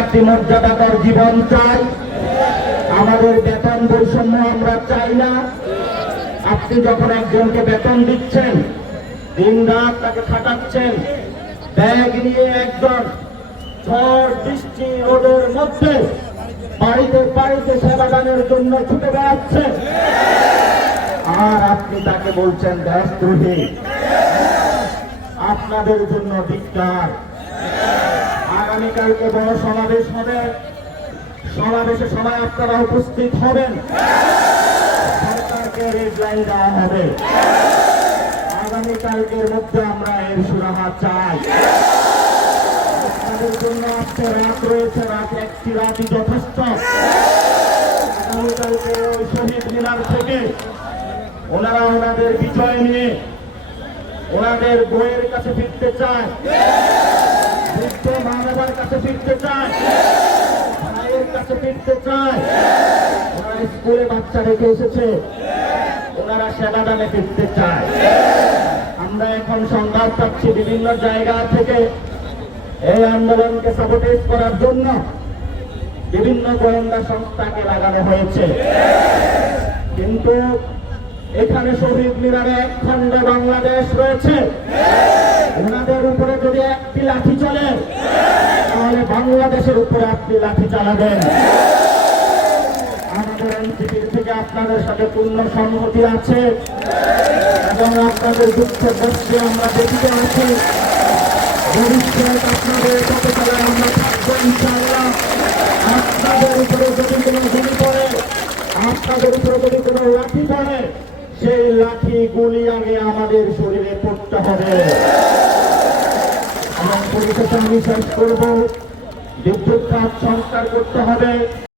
একটি মর্যাদাকর জীবন চাই। আমাদের বেতন বৈষম্য আমরা চাই না। আপনি যখন একজনকে বেতন দিচ্ছেন, দিন রাত তাকে খাটাচ্ছেন, ব্যাগ নিয়ে একজন ঝড়, বৃষ্টি, রোদের মধ্যে বাড়িতে বাড়িতে সেবাদানের জন্য ছুটে বেড়াচ্ছেন। আর আপনি তাকে বলছেন দেশদ্রোহী আপনাদের জন্য বিজ্ঞান। আগামীকালকে বড় সমাবেশ হবে। সমাবেশে সবাই আপনারা উপস্থিত হবেন। সরকারকে রেড লাইন দেওয়া হবে। আগামীকালকের মধ্যে আমরা এর সুরাহা চাই। আপনাদের জন্য আজকে রাত রয়েছে, রাত একটি, রাতই যথেষ্ট। আগামীকালকে ওই শহীদ মিনার থেকে ওনারা ওনাদের বিজয় নিয়ে ওনাদের বইয়ের কাছে ফিরতে চায়। ফিরতে চায়? ভাইয়ের কাছে ফিরতে চায়? ওনারা স্কুলে বাচ্চা রেখে এসেছে। ওনারা সেবাদানে ফিরতে চায়। আমরা এখন সংবাদ পাচ্ছি বিভিন্ন জায়গা থেকে এই আন্দোলনকে সাপোর্টেজ করার জন্য বিভিন্ন গোয়েন্দা সংস্থাকে লাগানো হয়েছে। কিন্তু এখানে শহীদ মিনারে এক খণ্ড বাংলাদেশ রয়েছে। ওনাদের উপরে যদি একটি লাঠি চলে তাহলে বাংলাদেশের উপরে আপনি লাঠি চালাবেন। আমাদের এনসিপির থেকে আপনাদের সাথে পূর্ণ সম্মতি আছে। এবং আপনাদের দুঃখের দৃষ্টি আমরা দেখিতে আছি ভবিষ্যৎ আপনাদের উপরে যদি কোনো গুলি পড়ে, আপনাদের উপরে যদি কোনো লাঠি পড়ে, সেই লাঠি গুলি আগে আমাদের শরীরে পড়তে হবে। এবং রিসার্চ করব বিদ্যুৎ কাজ সংস্কার করতে হবে।